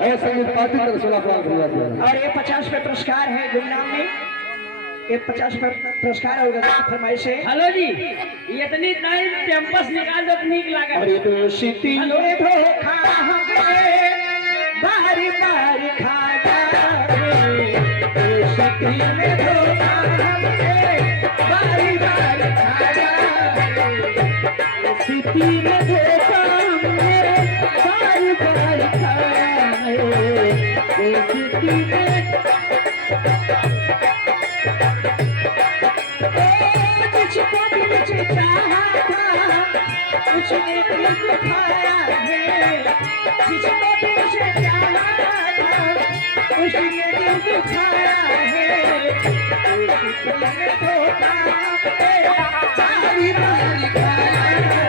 ऐसे ही पार्टी का रसूला प्राप्त हो जाती है। और ये 50 पे पुरस्कार है गुमनाम में, ये 50 पे पुरस्कार होगा फरमाइश है। हेलो जी, इतनी टाइम कैंपस निकाल दो ठीक लगा। अरे दोस्ती ने धोखा हमें बारी बारी खा जाए, दोस्ती ने धोखा हमें बारी बारी खा जाए, दोस्ती ने धोखा हमें बारी बारी खा जाए, दोस्ती ने जिसको दिल से चाहा था उसने दिल दुखाया है, जिसको दिल से चाहा था उसने दिल दुखाया है, उसने धोखा बारी बारी खाया है,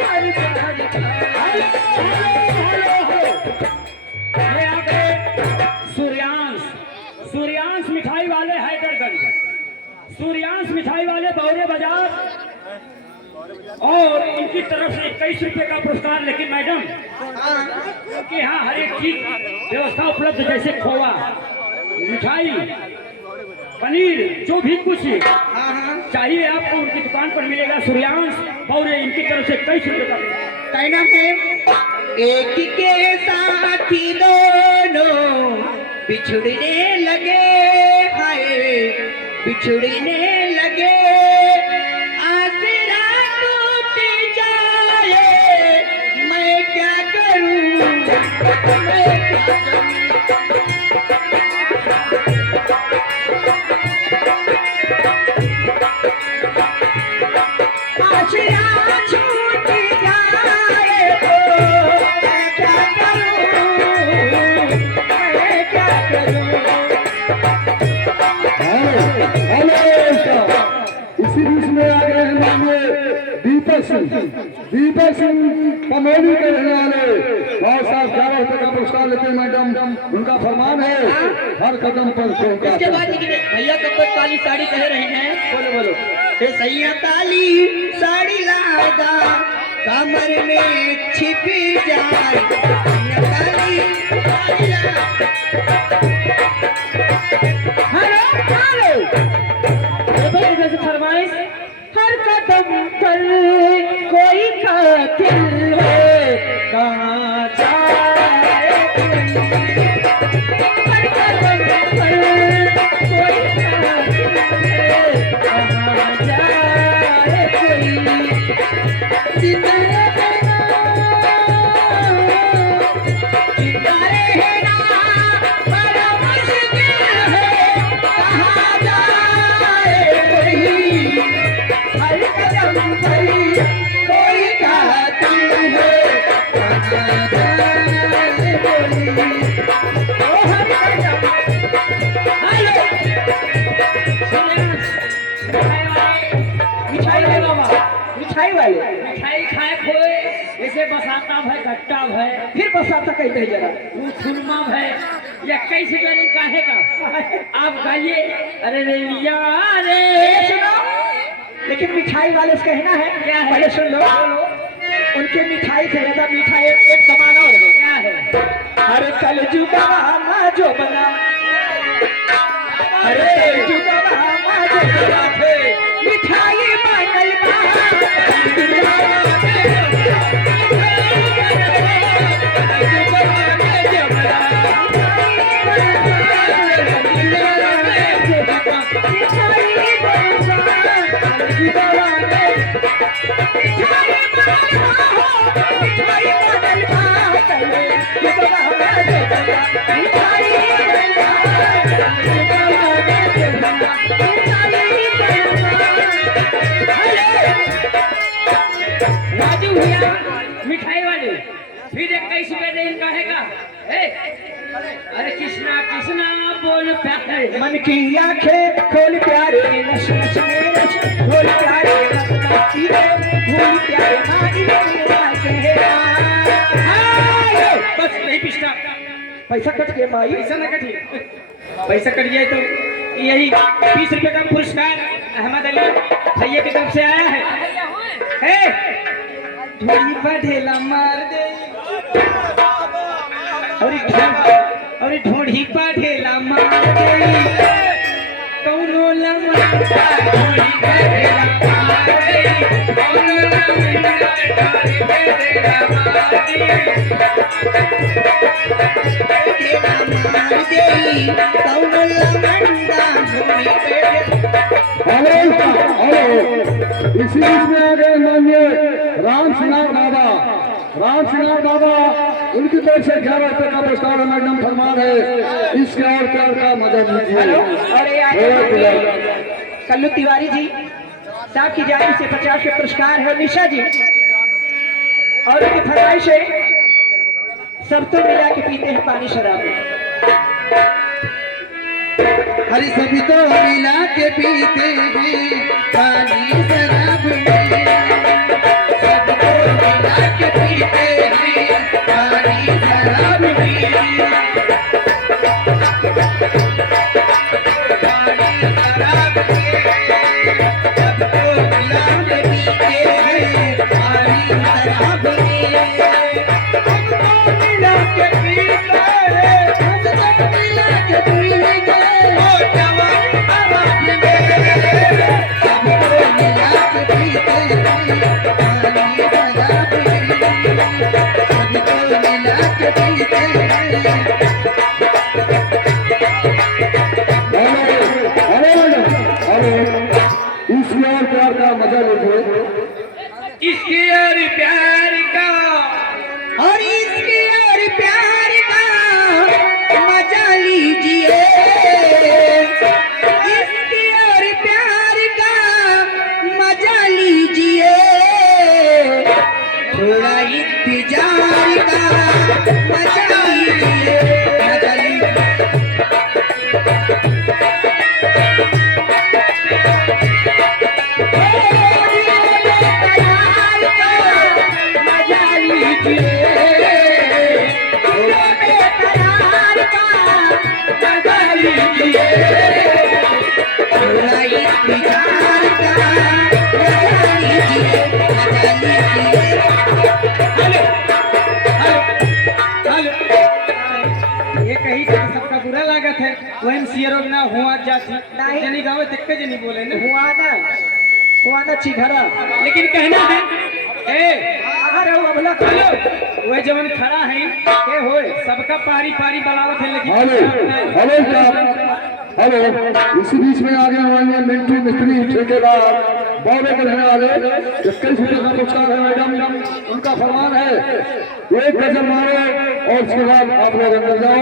बारी बारी खाया है। ये आ गए सूर्यांश, सूर्यांश मिठाई वाले हैदरगंज, सूर्यांश मिठाई वाले बौरे बाजार, और इनकी तरफ से 21 रुपए का पुरस्कार। लेकिन मैडम कि यहाँ हर एक चीज व्यवस्था उपलब्ध, जैसे खोवा, मिठाई, पनीर, जो भी कुछ चाहिए आपको उनकी दुकान पर मिलेगा। सूर्यांश बौरे, इनकी तरफ से 21 रुपए का कहना है एक के साथी दोनों बिछुड़ने लगे, हाय बिछुड़ने लगे, आसरा टूट जाए मैं क्या करूं, मैं क्या करूं। आसरा छूट जाए तो मैं क्या करूं, मैं क्या करूं। इसी बीच में आ गए हैं माननीय दीपक सिंह, दीपक सिंह पमोली के रहने वाले, बहुत साहब 11 रुपए का पुरस्कार लेते हैं मैडम। उनका फरमान है हर कदम पर इसके बाद भैया कब तक काली साड़ी कह रहे हैं, बोलो बोलो। हे सैया काली साड़ी लाएगा कमर में छिप जाए, सैया काली साड़ी लाएगा। हेलो हेलो, इधर से फरमाइश। हर कदम पर कोई कातिल है, कहाँ जाए कोई, हर कदम पर कोई कातिल है, कहाँ जाए कोई, जिंदा रहना बड़ा मुश्किल है, कहाँ जाए कोई, हर कदम पर कोई कातिल है, कहाँ जाए कोई, ओ हर कदम। हेलो मिठाई वाले बाबा, मिठाई वाले मिठाई खाए खोए, जैसे बसाता है, खट्टा है, फिर बसाता कहते हैं जरा, वो खुरमा है, या 21 रुपए नहीं काहे का आप गाइए। अरे रे लिया रे, सुनो। लेकिन मिठाई वाले से कहना है क्या है? पहले सुन लो, उनके मिठाई से ज्यादा मीठा एक जमाना और है। क्या है? अरे कल जुगा माँ जो बना, अरे जुगा माँ जो बना थे, मिठाई बनल राजू भैया मिठाई वाले, फिर 21 रुपए दे इनका है का। अरे कृष्णा कृष्णा बोल प्यारे, मन की आंखें खोल प्यारे, नश नश में नश खोल प्यारे, नश नश में भूल प्यारे, मारी मेरा चेहरा। बस नहीं पिछड़ा, पैसा कट गया माई, पैसा ना कटिए, पैसा कट जाए तो यही 20 रुपए का पुरस्कार अहमद अली भैया की तरफ से आया है। ढोली पर ढेला मार दे और ढोली पर ढेला मार दे कौनो लमंडा ढोली पर ढेला मार दे कौनो लमंडा ढोली पर ढेला मार दे ढेला मार दे कौनो लमंडा ढोली पर हेलो, इसी बीच में आ गए माननीय राम सिंह बाबा उनकी तरफ से 11 रुपए का पुरस्कार है। मैडम फरमान है इसके और प्यार का मजा लीजिए। कल्लू तिवारी जी साहब की जानिब से 50 के पुरस्कार है। निशा जी और उनकी फरमाइश है सब तो मिला के पीते हैं पानी शराब में। हरी सभी तो मिला के पीते हैं पानी शराब में सभी तो मिला के पीते हैं पानी शराब में पानी शराब में सबको मिला के पीते हैं पानी शराब में सबको मिला के पीते हैं सबको मिला के पीते इसके और प्यार का मजा लीजिए। इसके और प्यार का और इसके और प्यार का मजा लीजिए इसके और प्यार का मजा लीजिए थोड़ा इंतजार का मजा लीजिए मजा लीजिए ये कही था सबका बुरा लागत है वही सियरो ना हुआ जाती नहीं। जनी गाँव तक के जनी बोले ना हुआ ना चिघरा लेकिन कहना है ए अरे वो अबला हेलो वह जवन खड़ा है के होए सबका पारी पारी बलावत है लेकिन हेलो इसी बीच में आ गए हमारे मिंटू मिस्त्री ठेकेदार बॉम्बे के रहने वाले 21 रुपये का पुरस्कार है। मैडम उनका फरमान है एक गजल मारो और उसके बाद आप लोग अंदर जाओ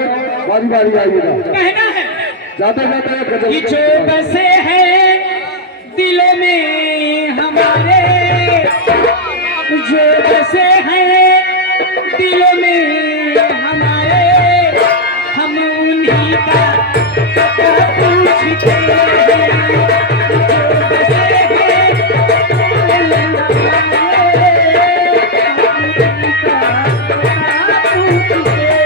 बारी बारी आइएगा। कहना है जाते जाते एक कि जो गजल बसे हैं दिलों में हमारे जो बसे हैं दिलों में हमारे हम उन्हीं का पूछते हैं जो बसे हैं दिलों में हमारे हम उन्हीं का पूछते हैं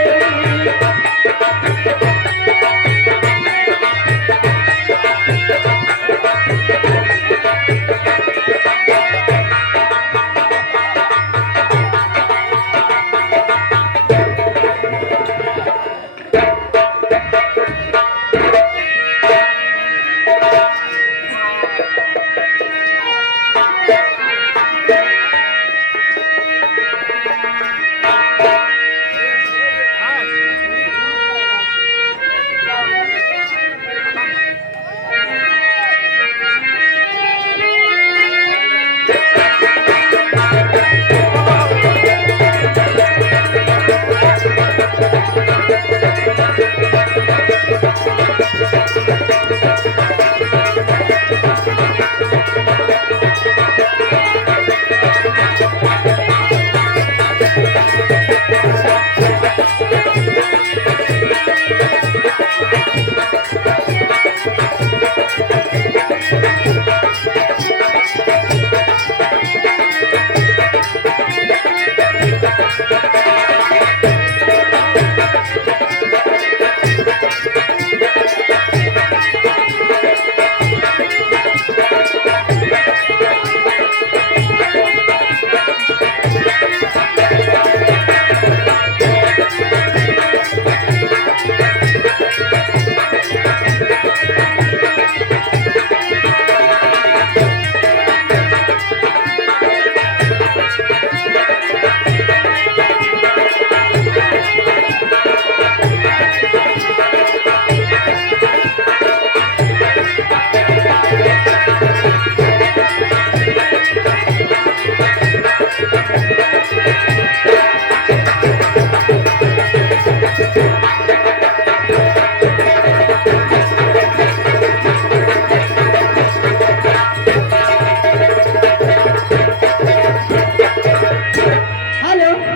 हेलो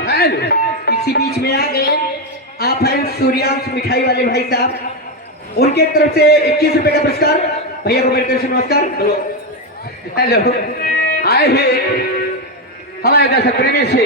हेलो, इसी बीच में आ गए आप हैं सूर्यांश मिठाई वाले भाई साहब, उनके तरफ से 21 रुपए का पुरस्कार। भैया को मेरी तरफ से नमस्कार। हेलो आए हैं हमारे दर्शक प्रेमी से